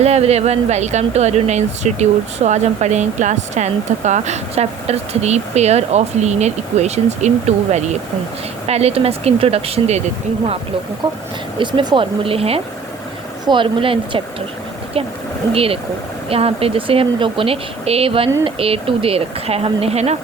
Hello everyone, welcome to Aruna institute. So आज हम पढ़ेंगे क्लास 10th का chapter 3 pair of linear equations in 2 variable. पहले तो मैं इसकी इंट्रोडक्शन दे देती हूँ आप लोगों को। इसमें फॉर्मूले हैं, फार्मूला इन चैप्टर, ठीक है। ये देखो यहाँ पे जैसे हम लोगों ने A1 A2 दे रखा है हमने, है ना।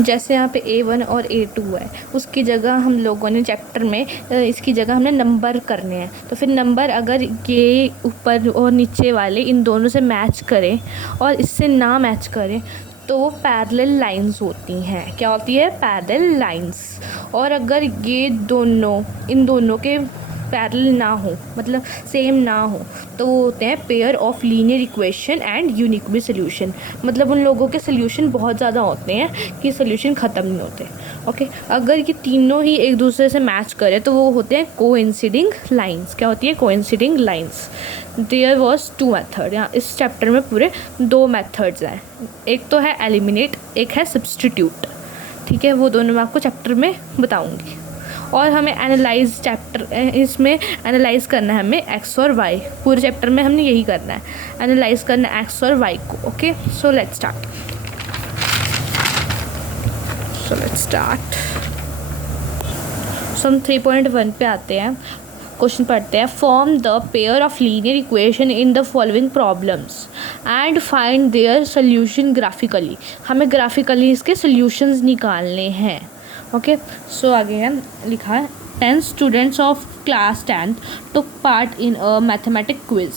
जैसे यहाँ पे A1 और A2 है, उसकी जगह हम लोगों ने चैप्टर में इसकी जगह हमने नंबर करने हैं। तो फिर नंबर अगर ये ऊपर और नीचे वाले इन दोनों से मैच करें और इससे ना मैच करें तो वो पैरेलल लाइंस होती हैं। क्या होती है? Parallel lines. और अगर ये दोनों इन दोनों के पैरेलल ना हो, मतलब सेम ना हो, तो वो होते हैं pair of linear equation and unique solution. मतलब उन लोगों के सोल्यूशन बहुत ज़्यादा होते हैं कि सोल्यूशन ख़त्म नहीं होते। ओके, अगर ये तीनों ही एक दूसरे से मैच करें तो वो होते हैं कोइंसिडिंग लाइंस। क्या होती है? Coinciding lines. There was 2 method. यहाँ इस चैप्टर में पूरे 2 मेथड्स हैं। एक तो है एलिमिनेट, एक है सब्सटीट्यूट, ठीक है। वो दोनों मैं आपको चैप्टर में बताऊँगी। और हमें एनालाइज चैप्टर, इसमें एनालाइज करना है हमें एक्स और वाई। पूरे चैप्टर में हमने यही करना है, एनालाइज करना है एक्स और वाई को। Okay, so let's start. So हम 3.1 पे आते हैं। क्वेश्चन पढ़ते हैं। Form the pair of linear equation in the following problems and find their solution graphically. हमें ग्राफिकली इसके सोल्यूशंस निकालने हैं। ओके, सो आगे है लिखा है 10 students of class 10 took part in a mathematic quiz.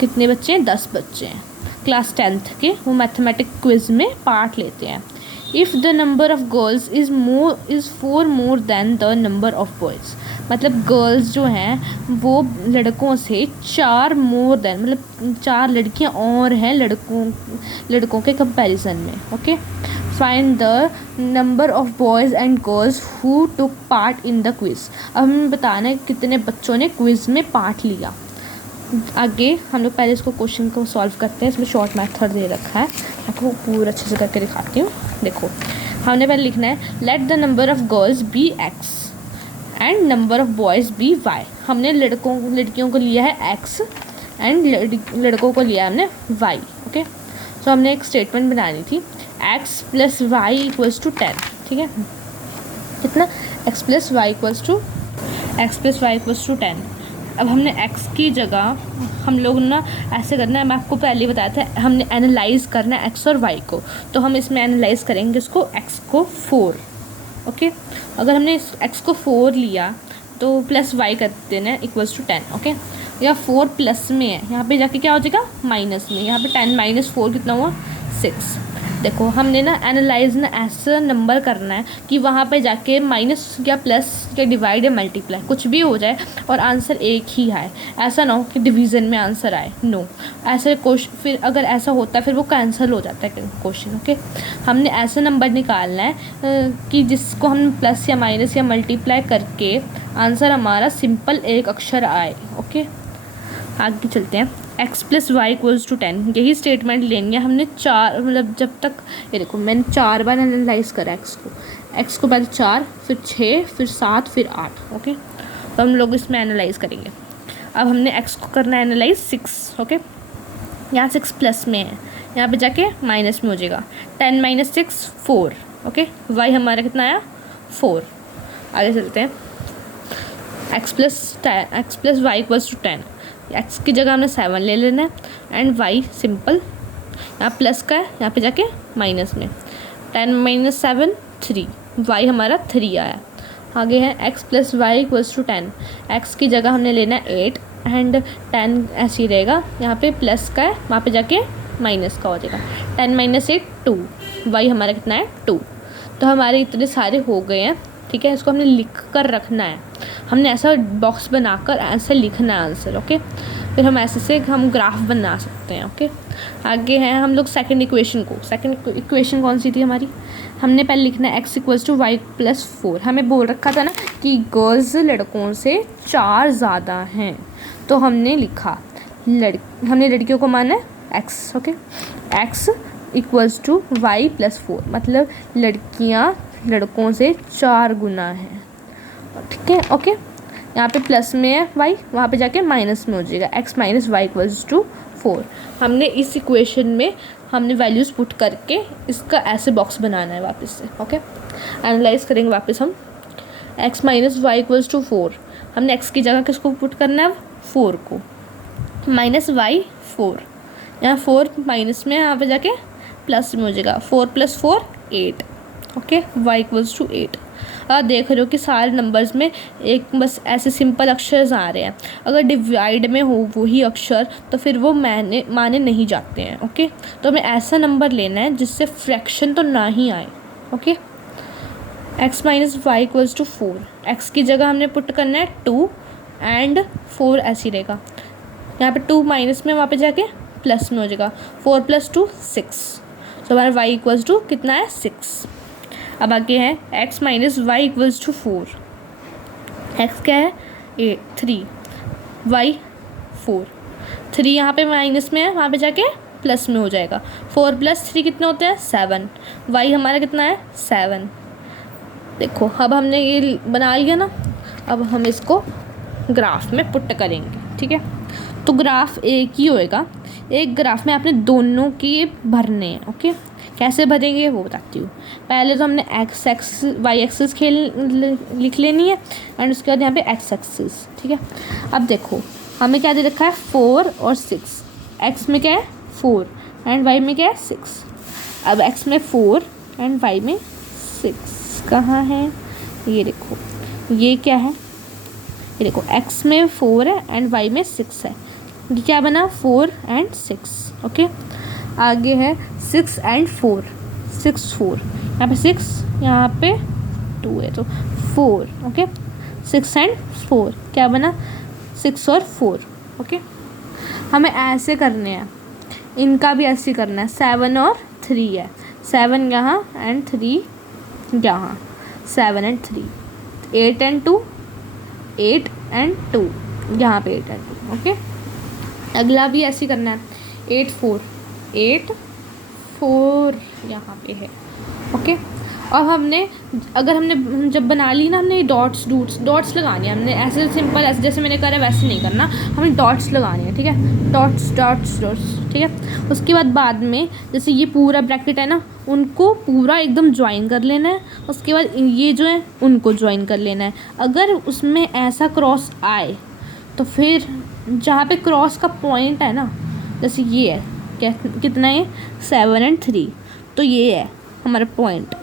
कितने बच्चे हैं? 10 बच्चे हैं क्लास 10th के, वो मैथमेटिक क्विज में पार्ट लेते हैं। If the number of girls is 4 more than the number of boys. मतलब गर्ल्स जो हैं वो लड़कों से 4 मोर देन, मतलब 4 लड़कियां और हैं लड़कों के कंपैरिजन में। Okay, find the number of boys and girls who took part in the quiz. अब हमें बताना है कितने बच्चों ने क्विज़ में पार्ट लिया। आगे हम लोग पहले इसको क्वेश्चन को सॉल्व करते हैं। इसमें शॉर्ट मेथड दे रखा है, आपको पूरा अच्छे से करके दिखाती हूँ। देखो, हमने पहले लिखना है let the number of girls be x and number of boys be y. हमने लड़कियों को लिया है एक्स एंड लड़कों को लिया है हमने वाई। ओके, सो हमने एक स्टेटमेंट बनानी थी x plus y equals to 10। ठीक है, कितना? x plus y equals to 10। अब हमने x की जगह हम लोग ना ऐसे करना है, मैं आपको पहले ही बताया था, हमने एनालाइज करना है x और y को। तो हम इसमें एनालाइज करेंगे इसको, x को 4। ओके, अगर हमने इस x को 4 लिया तो प्लस y कर देना है इक्वल्स टू 10। ओके, या 4 प्लस में है, यहाँ पे जाके क्या हो जाएगा? माइनस में। यहाँ पे 10 माइनस 4 कितना हुआ? 6। देखो, हमने ना एनालाइज ना ऐसा नंबर करना है कि वहाँ पे जाके माइनस या प्लस या डिवाइड या मल्टीप्लाई कुछ भी हो जाए और आंसर एक ही आए। ऐसा ना हो कि डिवीज़न में आंसर आए, नो। ऐसे क्वेश्चन, फिर अगर ऐसा होता है फिर वो कैंसिल हो जाता है क्वेश्चन। ओके, हमने ऐसा नंबर निकालना है कि जिसको हम प्लस या माइनस या मल्टीप्लाई करके आंसर हमारा सिंपल एक अक्षर आए। ओके, आगे चलते हैं। x plus y equals to 10, यही स्टेटमेंट लेंगे हमने 4, मतलब जब तक, ये देखो मैंने 4 बार एनालाइज करा x को पहले 4, फिर 6, फिर 7, फिर 8। ओके, तो हम लोग इसमें एनालाइज करेंगे। अब हमने x को करना है एनालाइज 6। ओके, यहाँ 6 प्लस में है, यहाँ पे जाके माइनस में हो जाएगा। 10 माइनस 6 4। ओके, y हमारा कितना आया? 4। आगे चलते हैं। x plus y equals to 10। x की जगह हमने 7 ले लेना है एंड y सिंपल, यहाँ प्लस का है, यहाँ पे जाके माइनस में। 10 माइनस 7 3, y हमारा 3 आया। आगे है x plus y equals to 10। x की जगह हमने लेना है 8 एंड 10 ऐसे ही रहेगा, यहाँ पे प्लस का है, वहाँ पे जाके माइनस का हो जाएगा। 10 माइनस 8 2, y हमारा कितना है? 2। तो हमारे इतने सारे हो गए हैं। ठीक है, इसको हमने लिख कर रखना है, हमने ऐसा बॉक्स बनाकर ऐसे लिखना है आंसर। ओके, फिर हम ऐसे से हम ग्राफ बना सकते हैं। ओके, आगे हैं हम लोग सेकंड इक्वेशन को। सेकंड इक्वेशन कौन सी थी हमारी? हमने पहले लिखना है x equals to y plus 4। हमें बोल रखा था ना कि गर्ल्स लड़कों से 4 ज़्यादा हैं, तो हमने लिखा हमने लड़कियों को माना है x। Okay, x equals to y plus 4, मतलब लड़कियाँ लड़कों से 4 गुना हैं। ठीक है, ओके, यहाँ पे प्लस में है y, वहाँ पे जाके माइनस में हो जाएगा, x minus y equals to 4। हमने इस इक्वेशन में हमने वैल्यूज़ पुट करके इसका ऐसे बॉक्स बनाना है वापस से। ओके, एनालाइज करेंगे वापस हम। x minus y equals to 4, हमने x की जगह किसको पुट करना है, 4 को, माइनस वाई 4, यहाँ 4 माइनस में, यहाँ पे जाके प्लस में हो जाएगा, 4 + 4 8। Okay, y equals to 8। आप देख रहे हो कि सारे नंबर्स में एक बस ऐसे सिंपल अक्षर आ रहे हैं। अगर डिवाइड में हो वही अक्षर तो फिर वो माने नहीं जाते हैं। ओके, तो हमें ऐसा नंबर लेना है जिससे फ्रैक्शन तो ना ही आए। Okay, x minus y equals to 4, x की जगह हमने पुट करना है 2 एंड 4 ऐसे रहेगा, यहाँ पे 2 माइनस में, वहाँ पे जाके प्लस में हो जाएगा, 4 + 2 6। तो हमारा y इक्वल्स टू कितना है, 6। अब आगे है x minus y equals to 4, x क्या है 3, y 4, 3 यहाँ पे माइनस में है, वहाँ पे जाके प्लस में हो जाएगा, 4 + 3 कितने होते हैं 7, y हमारा कितना है 7। देखो अब हमने ये बना लिया ना, अब हम इसको ग्राफ में पुट करेंगे। ठीक है, तो ग्राफ एक ही होएगा, एक ग्राफ में आपने दोनों के भरने हैं। ओके, कैसे भरेंगे वो बताती हूँ। पहले तो हमने वाई एक्सिस लिख लेनी है एंड उसके बाद यहाँ पे एक्स एक्सिस। ठीक है, अब देखो हमें क्या दे रखा है 4 और 6, एक्स में क्या है 4 एंड वाई में क्या है 6। अब एक्स में 4 एंड वाई में 6 कहाँ है, ये देखो, ये क्या है, ये देखो एक्स में 4 है एंड वाई में 6 है, ये क्या बना 4 एंड 6। ओके, आगे है 6 एंड 4, 6 4, यहाँ पे 6, यहाँ पे 2 है तो 4। ओके, 6 एंड 4 क्या बना 6 और 4। ओके, हमें ऐसे करने हैं, इनका भी ऐसे करना है, 7 और 3 है, 7 यहाँ एंड 3 यहाँ, 7 एंड 3, 8 एंड 2, 8 एंड 2 यहाँ पे 8 एंड 2। ओके, अगला भी ऐसे करना है, 8 4, 8 4 यहाँ पे है। ओके, और हमने अगर हमने जब बना ली ना, हमने डॉट्स लगानी है, हमने ऐसे सिंपल ऐसे जैसे मैंने करा वैसे नहीं करना, हमें डॉट्स लगानी है। ठीक है, डॉट्स डॉट्स डॉट्स। ठीक है, उसके बाद में जैसे ये पूरा ब्रैकेट है ना, उनको पूरा एकदम ज्वाइन कर लेना है, उसके बाद ये जो है उनको ज्वाइन कर लेना है। अगर उसमें ऐसा क्रॉस आए तो फिर जहाँ पे क्रॉस का पॉइंट है ना, जैसे ये है, कितना है 7 एंड 3, तो ये है हमारा पॉइंट,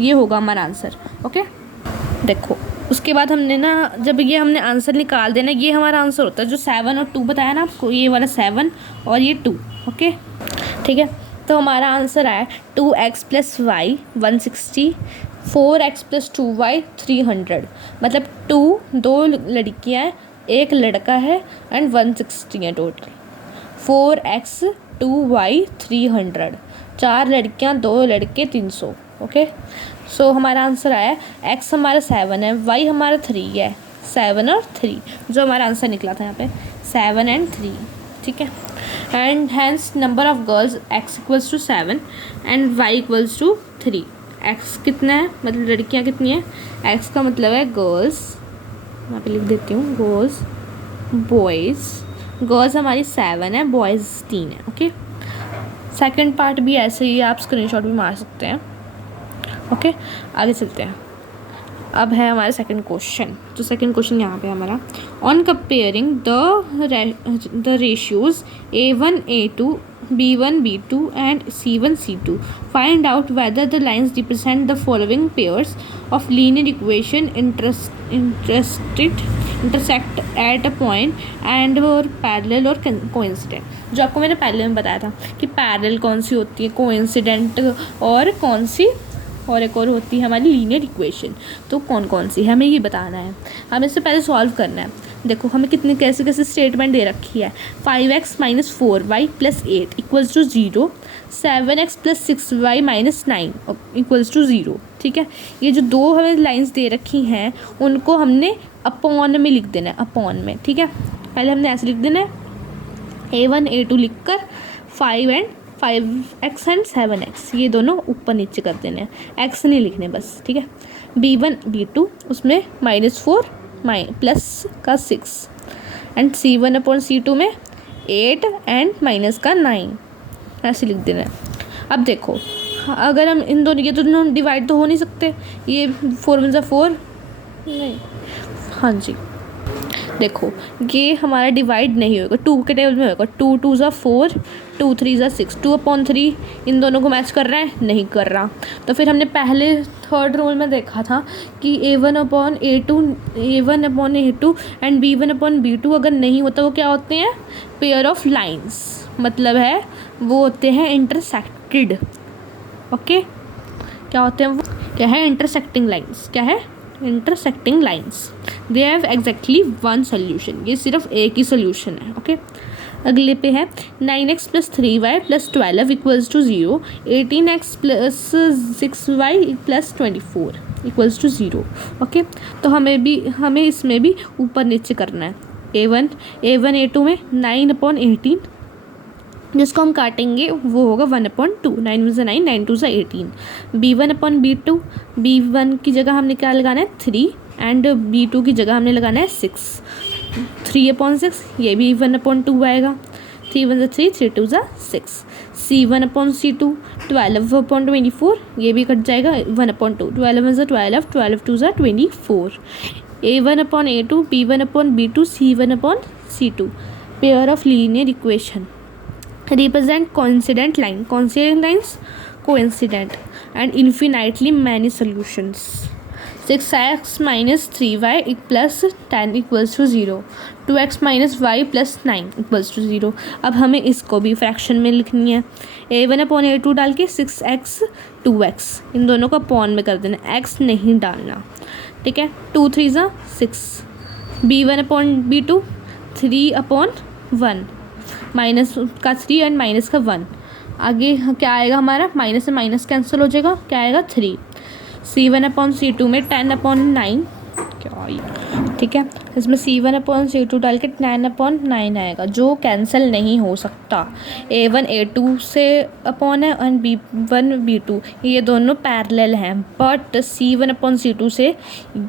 ये होगा हमारा आंसर। ओके, देखो उसके बाद हमने ना, जब ये हमने आंसर निकाल देना, ये हमारा आंसर होता है जो 7 और 2 बताया ना आपको, ये वाला 7 और ये 2। ओके, ठीक है, तो हमारा आंसर आया 2x + y 160, 4x + 2y 300, मतलब 2 लड़कियाँ हैं, एक लड़का है एंड 160 है टोटल। 4x 2y 300, 4 लड़कियां 2 लड़के 300। ओके, सो हमारा आंसर आया, x हमारा 7 है, y हमारा 3 है, 7 और 3 जो हमारा आंसर निकला था यहाँ पे 7 एंड 3। ठीक है, and hence number of girls x equals to 7 and y equals to 3। x कितना है, मतलब लड़कियाँ कितनी हैं, x का मतलब है गर्ल्स, यहाँ पे लिख देती हूँ गर्ल्स, बॉयज़, गर्ल्स हमारी 7 है, बॉयज़ 3 है। ओके, सेकंड पार्ट भी ऐसे ही आप स्क्रीनशॉट भी मार सकते हैं। ओके, आगे चलते हैं। अब है हमारा सेकंड क्वेश्चन, तो सेकंड क्वेश्चन यहाँ पे हमारा, on comparing the ratios A1 A2 B1 B2 and C1 C2 find out whether the lines represent the following pairs of linear equation intersect at a point and or parallel or coincident। जो आपको मैंने पहले में बताया था कि parallel कौन सी होती है, कोइंसिडेंट और कौन सी, और एक और होती है हमारी लीनियर इक्वेशन, तो कौन कौन सी है हमें ये बताना है। हमें इससे पहले सॉल्व करना है। देखो हमें कितने कैसे कैसे स्टेटमेंट दे रखी है, 5x - 4y + 8 equals to 0, 7x + 6y - 9 equals to 0। ठीक है, ये जो दो हमें लाइंस दे रखी हैं उनको हमने अपॉन में लिख देना है, अपॉन में। ठीक है, पहले हमने ऐसे लिख देना है, A1 A2 लिख कर 5x एंड 7x ये दोनों ऊपर नीचे कर देने हैं, x नहीं लिखने बस। ठीक है, B1 B2 उसमें -4 प्लस का 6 एंड C1/C2 में 8 एंड माइनस का 9 ऐसे लिख देना है। अब देखो अगर हम इन दोनों, ये तो डिवाइड तो हो नहीं सकते, ये 4 × 4 नहीं, हाँ जी देखो ये हमारा डिवाइड नहीं होगा, 2 के टेबल में होगा। 2 × 2 = 4, 2 × 3 = 6, 2/3 इन दोनों को मैच कर रहा है, नहीं कर रहा। तो फिर हमने पहले थर्ड रूल में देखा था कि A1/A2 एंड B1/B2 अगर नहीं होता वो क्या होते हैं, पेयर ऑफ लाइन्स, मतलब है वो होते हैं इंटरसेक्टेड। ओके, क्या होते हैं वो, क्या है, इंटरसेक्टिंग लाइन्स। क्या है, intersecting lines. They have exactly one solution, ये सिर्फ एक ही सोल्यूशन है। ओके, अगले पे है 9x + 3y + 12 = 0, 18x + 6y + 24 = 0। Okay, तो हमें इसमें भी ऊपर नीचे करना है। A1 A2 में 9/18, जिसको हम काटेंगे वो होगा 1/2, 9 × 9, 9 × 2 = 18। B1/B2, B1 की जगह हमने क्या लगाना है, 3 एंड B2 की जगह हमने लगाना है 6। 3/6 ये भी 1/2 आएगा। 3 × 1 = 3, 3 × 2 = 6। C1/C2 12/24 ये भी कट जाएगा, 1/2, 12 × 1 = 12, 12 × 2 = 24। A1/A2, B1/B2, C1/C2 pair of linear equation represent coincident lines coincident and infinitely many solutions। 6x - 3y + 10 = 0, 2x - y + 9 = 0। अब हमें इसको भी फ्रैक्शन में लिखनी है। A1/A2 डाल के 6x 2x इन दोनों को अपॉन में कर देना, x नहीं डालना, ठीक है। 2 × 3 = 6। B1/B2 3/1, माइनस का 3 एंड माइनस का 1। आगे क्या आएगा हमारा, माइनस से माइनस कैंसिल हो जाएगा, क्या आएगा 3। C1/C2 में 10/9, क्या ये, ठीक है, इसमें C1/C2 डाल के 10/9 आएगा, जो कैंसिल नहीं हो सकता। A1/A2 से अपॉन है एंड B1/B2 ये दोनों पैरेलल हैं, बट C1/C2 से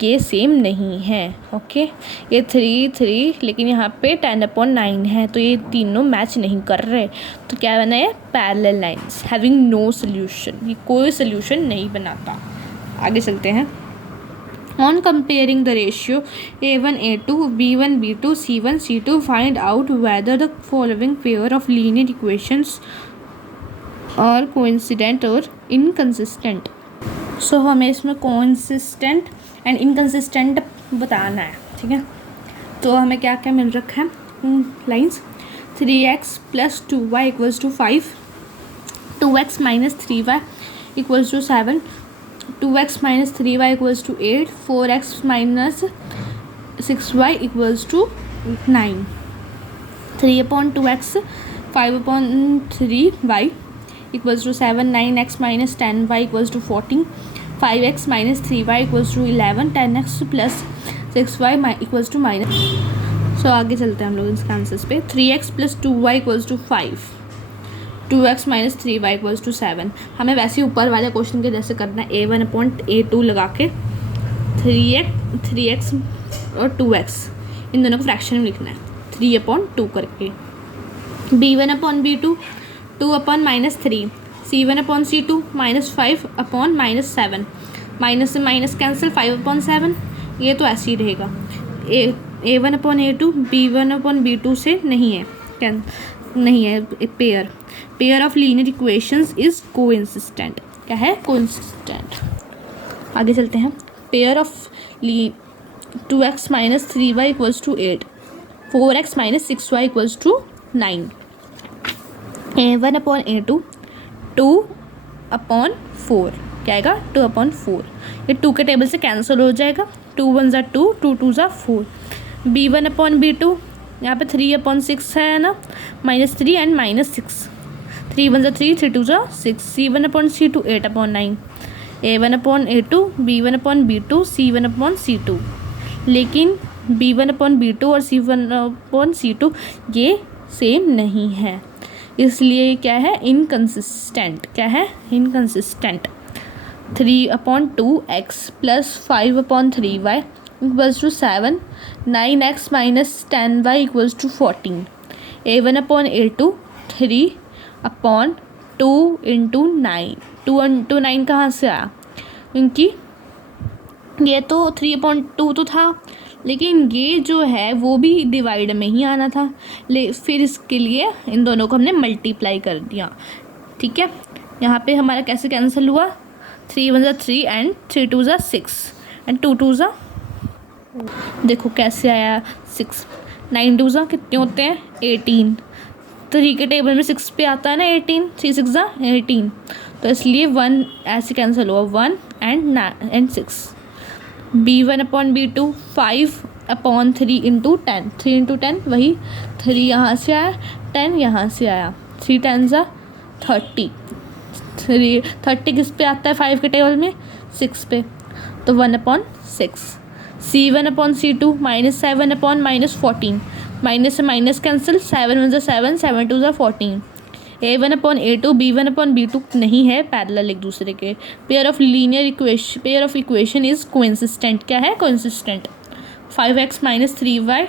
ये सेम नहीं है। ओके, ये 3 लेकिन यहाँ पे 10/9 है, तो ये तीनों मैच नहीं कर रहे, तो क्या बना है, parallel lines having no solution, ये कोई सोल्यूशन नहीं बनाता। आगे चलते हैं। On comparing the ratio A1/A2, B1/B2, C1/C2, find out whether the following pair of linear equations are coincident or inconsistent। So हमें इसमें consistent and inconsistent बताना है, ठीक है। तो हमें क्या क्या मिल रखा है, lines 3x + 2y = 5, 2x - 3y = 7, 2x - 3y = 8, 4x - 6y = 9, 3/2x 5/3y = 7, 9x - 10y = 14, 5x - 3y = 11, 10x + 6y = सो आगे चलते हैं हम लोग इसके आंसर्स पे। 3x + 2y = 5, 2x - 3y = 7। हमें वैसे ही ऊपर वाले क्वेश्चन के जैसे करना है, A1/A2 लगा के 3x और 2x इन दोनों को फ्रैक्शन में लिखना है, 3/2 करके। B1/B2 2/-3, C1/C2 -5/-7, माइनस से माइनस कैंसिल, 5/7 ये तो ऐसे ही रहेगा। A1/A2 B1/B2 से नहीं है pair of linear equations is consistent. क्या है, कोइंसिस्टेंट। आगे चलते हैं। Pair of 2x - 3y = 8, 4x - 6y = 9। A1/A2 2/4 क्या आएगा, 2/4, ये 2 के टेबल से कैंसिल हो जाएगा, 2 × 1 = 2, 2 × 2 = 4। B1/B2 यहाँ पे 3/6 है ना, -3 and -6, 3 × 1 = 3, 3 × 2 = 6। C1/C2 8/9, A1/A2, B1/B2, C1/C2, लेकिन B1/B2 और C1/C2 ये सेम नहीं है, इसलिए क्या है, इनकंसिस्टेंट। क्या है, inconsistent. 3/2x + 5/3y equals to 7, 9x minus 10y equals to 14, a1/a2 3/2 into 9, 2 × 9 कहाँ से आया, क्योंकि ये तो 3/2 तो था, लेकिन ये जो है वो भी डिवाइड में ही आना था, फिर इसके लिए इन दोनों को हमने मल्टीप्लाई कर दिया। ठीक है, यहाँ पे हमारा कैसे कैंसिल हुआ, 3 × 1 = 3 एंड 3 × 2 = 6 एंड 2 × 2 = देखो कैसे आया 6, 9 × 2 = कितने होते हैं 18, 3 के टेबल में 6 पे आता है ना 18, 3 × 6 = 18, तो इसलिए 1 ऐसे कैंसिल हुआ, 1 एंड 6। b1/b2 5/3 इंटू 10, 3 इंटू 10 वही 3 यहाँ से आया, 10 यहाँ से आया, 3 × 10 = 30, 30 किस पे आता है 5 के टेबल में 6 पे, तो 1/6। c1/c2 -7/-14, माइनस से माइनस कैंसिल, 7 × 1 = 7, 7 × 2 = 14, a1/a2 b1/b2 नहीं है पैरेलल एक दूसरे के, pair of equation is consistent, क्या है कोइंसिस्टेंट। 5x - 3y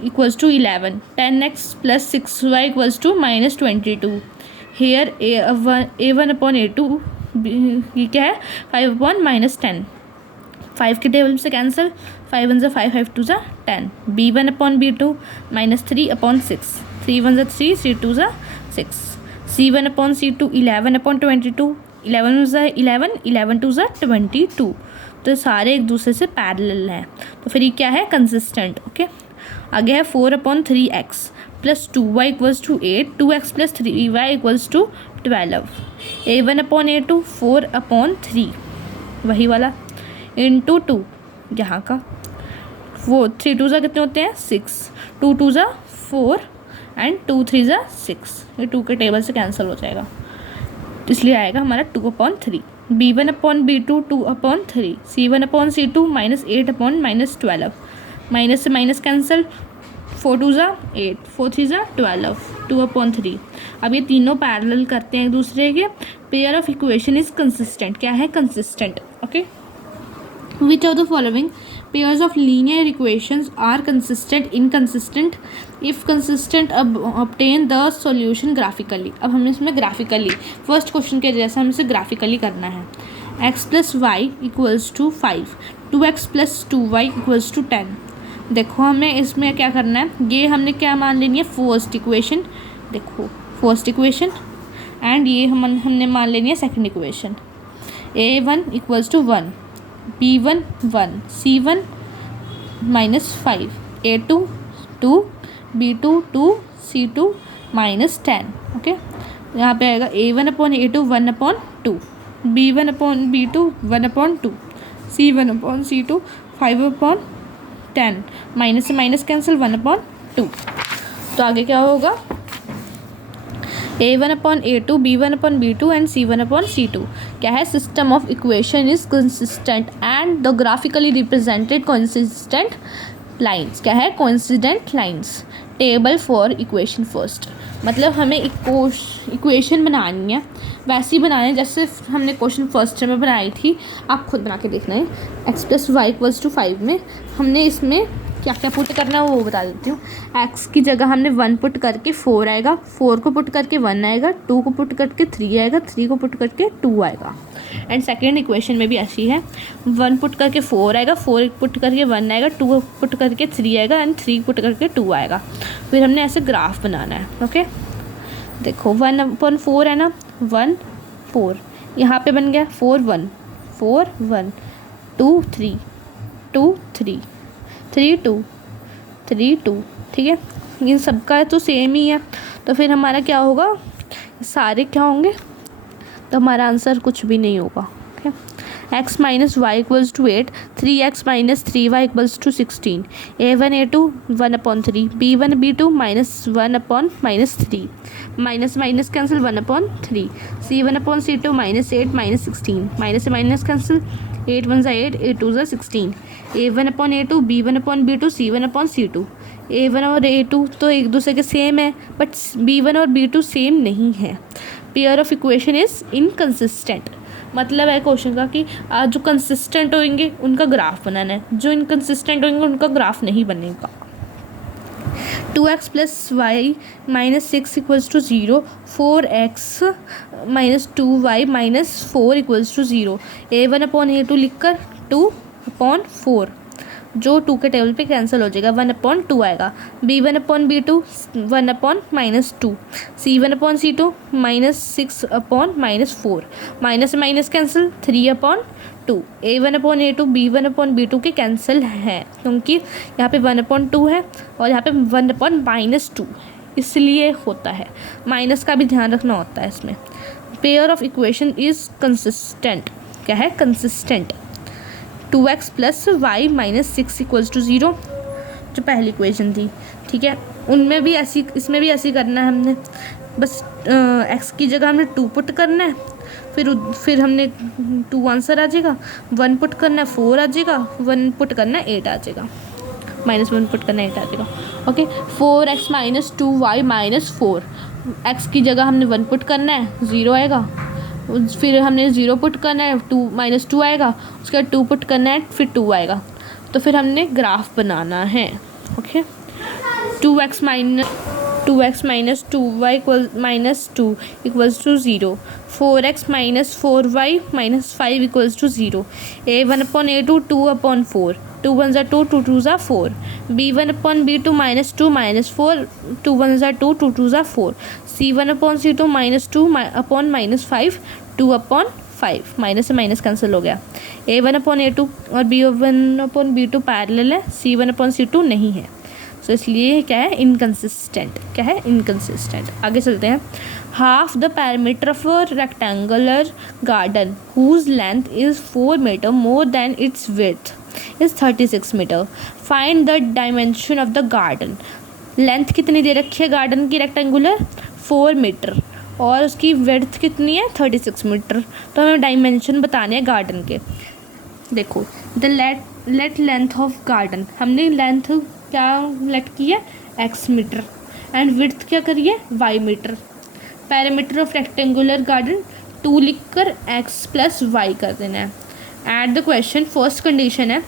= 11, 10x + 6y = -22, hair a1/a2 ये क्या है 5/-10, 5 के टेबल से कैंसिल, 5 × 1 = 5, 5 × 2 = 10, b1/b2 -3/6, 3 × 1 = 3, 3 × 2 = 6, c1/c2 11/22, 11 × 1 = 11, 11 × 2 = 22, तो सारे एक दूसरे से पैरेलल हैं, तो फिर ये क्या है कंसिस्टेंट। ओके, आगे है 4/3x + 2y = 8, 2x + 3y = 12, a1/a2 4/3 वही वाला इंटू 2 यहाँ का, वो 3 × 2 = कितने होते हैं 6, 2 × 2 = 4 एंड 2 × 3 = 6, ये 2 के टेबल से कैंसिल हो जाएगा, इसलिए आएगा हमारा 2/3, b1/b2 2/3, c1/c2 -8/-12, माइनस से माइनस कैंसिल, 4 × 2 = 8, 4 × 3 = 12, 2/3। अब ये तीनों पैरेलल करते हैं एक दूसरे के, pair of equation is consistent, क्या है consistent. Okay, which of the following pairs of linear equations are consistent, inconsistent, if consistent obtain the solution graphically। अब हमें इसमें ग्राफिकली फर्स्ट क्वेश्चन के जैसा हमें इसे ग्राफिकली करना है, x + y = 5, 2x + 2y = 10। देखो हमें इसमें क्या करना है, ये हमने क्या मान लेनी है फर्स्ट इक्वेशन, देखो फर्स्ट इक्वेशन, एंड ये हमने मान लेनी है second equation, a1 = 1, b1 1, c1 -5, a2 2, b2 2, c2 -10। Okay, यहाँ पे आएगा a1/a2 1/2, b1/b2 1/2, c1/c2 5/10, माइनस से माइनस कैंसिल 1/2, तो आगे क्या होगा a1/a2 b1/b2 एंड c1/c2, क्या है system of equation is consistent and the graphically represented consistent lines, क्या है coincident lines, table for equation first, मतलब हमें इक्वेशन बनानी है, वैसी बनानी है जैसे हमने क्वेश्चन फर्स्ट में बनाई थी, आप खुद बना के देखना है। x + y = 5 में हमने इसमें क्या क्या पुट करना है वो बता देती हूँ। x की जगह हमने 1 पुट करके 4 आएगा, 4 को पुट करके 1 आएगा, 2 को पुट करके 3 आएगा, 3 को पुट करके 2 आएगा, एंड सेकेंड इक्वेशन में भी ऐसी है, 1 पुट करके 4 आएगा, 4 पुट करके 1 आएगा, 2 पुट करके 3 आएगा, एंड 3 पुट करके 2 आएगा, फिर हमने ऐसे ग्राफ बनाना है। ओके, देखो 1/4 है ना, 1 4, यहाँ पे बन गया 4 1, 4 1, 2 3, 2 3, 3 2, 3 2, ठीक है, इन सबका तो सेम ही है, तो फिर हमारा क्या होगा, सारे क्या होंगे, तो हमारा आंसर कुछ भी नहीं होगा। Okay, x - y = 8, 3x - 3y = 16, a1/a2 1/3, b1/b2 -1/-3, minus minus cancel 1/3, c1/c2 -8 - 16, minus से minus cancel, 8 × 1 = 8, 8 × 2 = 16, a1/a2 b1/b2 c1/c2, a1 और a2 तो एक दूसरे के सेम है, बट b1 और b2 सेम नहीं है, pair of equation is inconsistent, मतलब है क्वेश्चन का कि जो कंसिस्टेंट होंगे उनका ग्राफ बनाना है, जो इनकंसिस्टेंट होंगे उनका ग्राफ नहीं बनेगा। 2x plus y minus 6 equals to 0, 4x minus 2y minus 4 equals to 0। a1/a2 लिख कर 2/4 जो 2 के टेबल पे कैंसिल हो जाएगा, 1/2 आएगा। b1/b2 1/-2, c1/c2 -6/-4, माइनस से माइनस कैंसिल 3/2। a1/a2 b1/b2 के कैंसिल हैं क्योंकि यहाँ पे 1/2 है और यहाँ पे 1/-2 इसलिए होता है। माइनस का भी ध्यान रखना होता है इसमें। Pair of equation is consistent, क्या है consistent. 2x plus y minus 6 equals to 0 जो पहली इक्वेशन थी, ठीक है, उनमें भी ऐसी, इसमें भी ऐसी करना है हमने, बस x की जगह हमने 2 पुट करना है, फिर हमने 2 आंसर आ जाएगा, 1 पुट करना है 4 आ जाएगा, 1 पुट करना है 8 आ जाएगा, -1 पुट करना है 8 आ जाएगा। Okay, 4x minus 2y minus 4, x की जगह हमने 1 पुट करना है 0 आएगा, फिर हमने 0 पुट करना है 2 आएगा, उसके बाद 2 पुट करना है फिर 2 आएगा, तो फिर हमने ग्राफ बनाना है। Okay, 2x minus 2y minus 2 equals to 0, 4x minus 4y minus 5 equals to 0, a1/a2 2/4, 2 1 2, 2 2 4, b1/b2 -2 -4, 2 1 2, 2 2 4, c1/c2 -2/-5, 2/5, minus से माइनस कैंसिल हो गया। a1/a2 और b1/b2 पैरेलल है, c1/c2 नहीं है, तो इसलिए क्या है इनकंसिस्टेंट, क्या है इनकंसिस्टेंट। आगे चलते हैं। Half the parameter of a rectangular garden whose length is 4 metre more than its width is 36 metre. Find the dimension of the garden. Length कितनी दे रखी है गार्डन की रेक्टेंगुलर, 4 मीटर, और उसकी विड्थ कितनी है 36 मीटर। तो हमें डायमेंशन बताने हैं गार्डन के। देखो, the late length of garden, हमने लेंथ क्या लेट की है x मीटर, एंड विड्थ क्या करी है y metre. Parameter of rectangular garden 2 लिख कर x प्लस वाई कर देना है। At the question, first condition है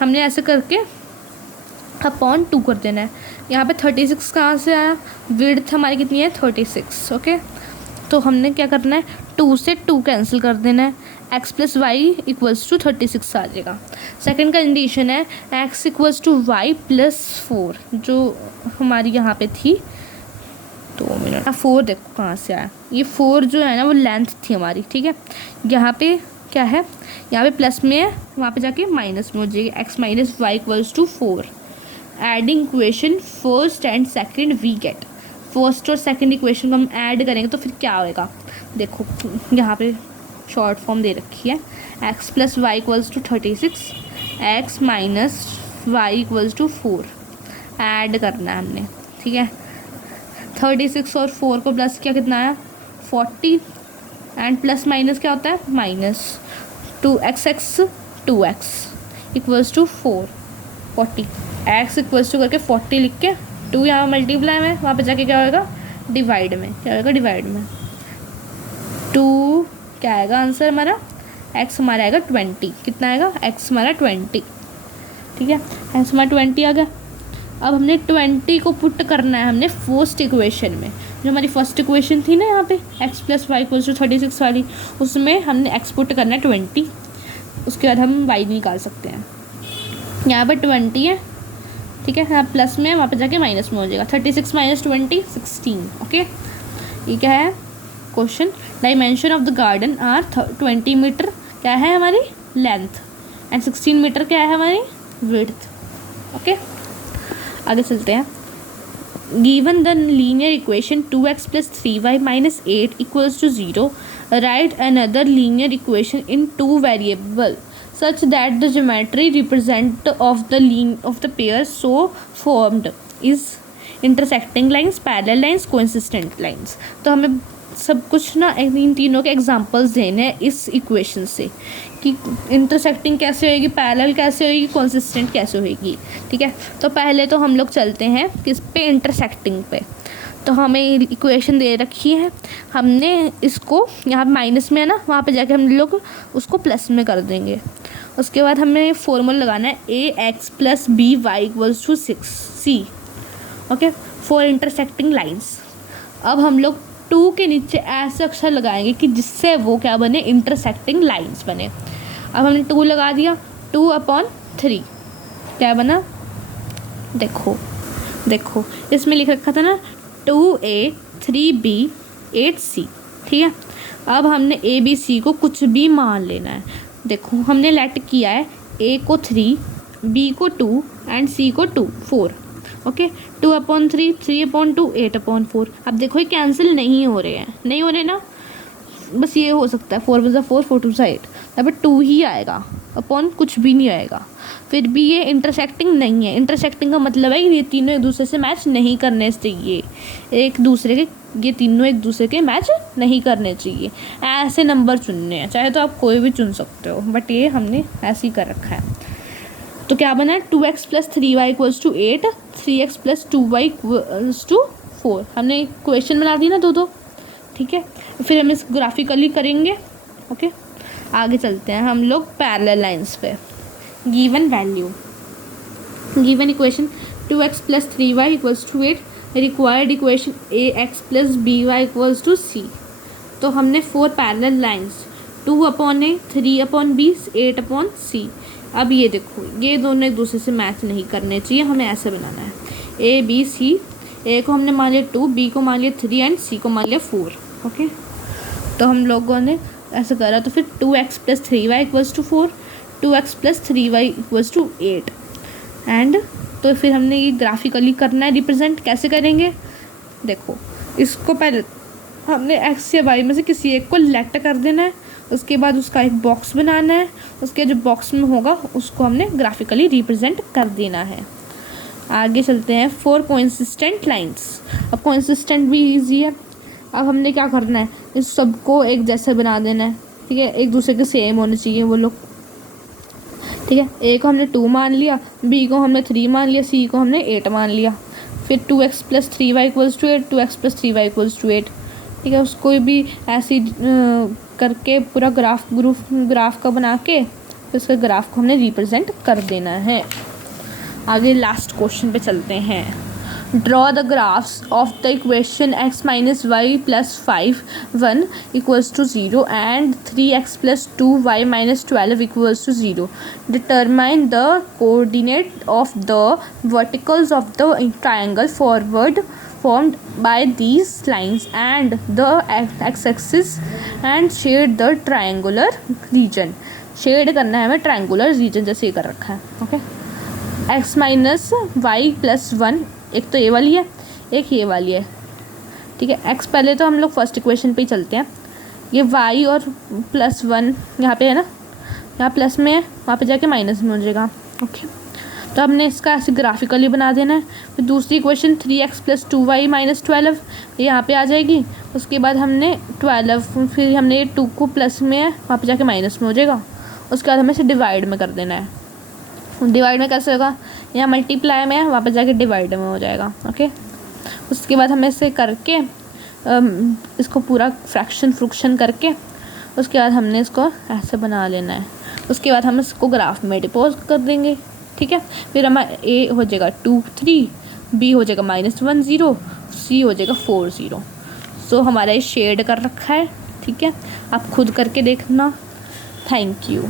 हमने ऐसे करके अपॉन 2 कर देना है। यहाँ पे 36 कहाँ से आया, विड्थ हमारी कितनी है 36। ओके, तो हमने क्या करना है 2 से 2 कैंसिल कर देना है, x plus y equals to 36 आ जाएगा। सेकेंड कंडीशन है x equals to y plus 4, जो हमारी यहाँ पे थी 2 मिनट। 4 देखो कहाँ से आया, ये 4 जो है ना वो लेंथ थी हमारी, ठीक है। यहाँ पे क्या है, यहाँ पे प्लस में है, वहाँ पे जाके माइनस में हो जाएगी, x minus y equals to 4। Adding equation first and second we get, first और सेकेंड इक्वेशन को हम ऐड करेंगे तो फिर क्या होएगा। देखो यहाँ पे शॉर्ट फॉर्म दे रखी है, x plus y equals to 36, x minus y equals to 4 add करना है हमने, ठीक है। 36 और 4 को प्लस किया कितना आया 40, एंड प्लस माइनस क्या होता है minus, 2x 2x equals to 4 40, x equals to करके 40 लिख के 2 यहाँ मल्टीप्लाई में, वहाँ पे जाके क्या होगा डिवाइड में, क्या होगा डिवाइड में 2, क्या आएगा आंसर हमारा, x हमारा आएगा 20, कितना आएगा x हमारा 20, ठीक है, x हमारा 20 आ गया। अब हमने 20 को पुट करना है हमने फर्स्ट इक्वेशन में, जो हमारी फर्स्ट इक्वेशन थी ना यहाँ पे x plus y equals to 36 वाली, उसमें हमने x पुट करना है 20, उसके बाद हम y निकाल सकते हैं। यहाँ पर 20 है, ठीक है, यहाँ प्लस में वहाँ पे जाके माइनस में हो जाएगा, 36 माइनस 20 16। ओके, ये क्या है question, dimension of the garden are 20 metre क्या है हमारी लेंथ, एंड 16 मीटर क्या है हमारी विड्थ। ओके, आगे चलते हैं। Given the linear equation 2x plus 3y minus 8 equals to 0, right another linear equation in 2 variable such that the geometry represent of the pair so formed is intersecting lines, parallel lines, coincident lines। तो हमें सब कुछ ना इन तीनों के examples देने हैं इस इक्वेशन से कि इंटरसेक्टिंग कैसे होएगी, पैरेलल कैसे होएगी, कंसिस्टेंट कैसे होएगी, ठीक है। तो पहले तो हम लोग चलते हैं किस पे, इंटरसेक्टिंग पे। तो हमें इक्वेशन दे रखी है, हमने इसको यहाँ माइनस में है ना, वहाँ पे जाके हम लोग उसको प्लस में कर देंगे। उसके बाद हमें फॉर्मूला लगाना है ax + by = 6c। Okay, for intersecting lines. अब हम लोग 2 के नीचे ऐसे अक्षर लगाएंगे कि जिससे वो क्या बने, इंटरसेक्टिंग लाइंस बने। अब हमने 2 लगा दिया, 2/3 क्या बना, देखो इसमें लिख रखा था ना 2a 3b 8c, ठीक है। अब हमने a b c को कुछ भी मान लेना है। देखो हमने लेट किया है a को 3, b को 2 एंड c को 2 4। ओके, 2/3 3/2 8/4। अब देखो ये कैंसिल नहीं हो रहे ना, बस ये हो सकता है 4 × 4 4 × 8, यहाँ पर 2 ही आएगा, अपॉन कुछ भी नहीं आएगा। फिर भी ये इंटरसेक्टिंग नहीं है। इंटरसेक्टिंग का मतलब है कि ये तीनों एक दूसरे से मैच नहीं करने चाहिए, ये तीनों एक दूसरे के मैच नहीं करने चाहिए। ऐसे नंबर चुनने हैं, चाहे तो आप कोई भी चुन सकते हो, बट ये हमने ऐसे ही कर रखा है। तो क्या बना है, 2x + 3y = 8, 3x + 2y = 4। हमने क्वेश्चन बना दी ना दो, ठीक है। फिर हम इस ग्राफिकली करेंगे। ओके, आगे चलते हैं हम लोग पैरेलल लाइंस पे। Given value, given equation 2x + 3y = 8, required equation ax + by = c। तो हमने 4 parallel lines 2/a 3/b 8/c। अब ये देखो, ये दोनों एक दूसरे से मैच नहीं करने चाहिए, हमें ऐसे बनाना है a b c। a को हमने मान लिया 2, b को मान लिया 3 एंड c को मान लिया 4। ओके, तो हम लोगों ने ऐसे करा। तो फिर 2x + 3y = 4, 2x + 3y = 8 and तो फिर हमने ये ग्राफिकली करना है रिप्रेजेंट। कैसे करेंगे, देखो इसको पहले हमने x या y में से किसी एक को लेट कर देना है, उसके बाद उसका एक बॉक्स बनाना है, उसके जो बॉक्स में होगा उसको हमने ग्राफिकली रिप्रेजेंट कर देना है। आगे चलते हैं, 4 कंसिस्टेंट लाइंस। अब कंसिस्टेंट भी ईजी है। अब हमने क्या करना है, इस सबको एक जैसे बना देना है, ठीक है, एक दूसरे के सेम होने चाहिए वो लोग, ठीक है। ए को हमने 2 मान लिया, बी को हमने 3 मान लिया, सी को हमने 8 मान लिया। फिर 2x + 3y = 8, 2x + 3y = 8, ठीक है। उसको भी ऐसे करके पूरा ग्राफ का बना के फिर उसके ग्राफ को हमने रिप्रेजेंट कर देना है। आगे लास्ट क्वेश्चन पे चलते हैं। Draw the graphs of the equation x - y + 5 1 = 0 and 3x + 2y - 12 = 0. Determine the coordinate of the verticals of the triangle formed by these lines and the x-axis and shade the triangular region. Shade करना है हमें triangular reason, जैसे ये कर रखा है। Okay, x - y + 1, एक तो ये वाली है, एक ये वाली है, ठीक है। x पहले तो हम लोग फर्स्ट इक्वेशन पे ही चलते हैं। ये y और +1 यहाँ पे है ना, यहाँ प्लस में है, वहाँ पे जाके माइनस में हो जाएगा। ओके, तो हमने इसका ऐसे ग्राफिकली बना देना है। फिर दूसरी इक्वेशन 3x + 2y - 12 यहाँ पे आ जाएगी। उसके बाद हमने 12, फिर हमने ये 2 को प्लस में है, वहाँ पे जाके माइनस में हो जाएगा। उसके बाद हमें इसे डिवाइड में कर देना है। डिवाइड में कैसे होगा, यहाँ मल्टीप्लाई में है, वहाँ पे जाके डिवाइड में हो जाएगा। ओके, उसके बाद हमें इसे करके इसको पूरा फ्रैक्शन करके उसके बाद हमने इसको ऐसे बना लेना है। उसके बाद हम इसको ग्राफ में डिपोज कर देंगे, ठीक है। फिर हमारा ए हो जाएगा 2 3, बी हो जाएगा -1 0, सी हो जाएगा 4 0। सो हमारा ये शेड कर रखा है, ठीक है। आप खुद करके देखना। Thank you.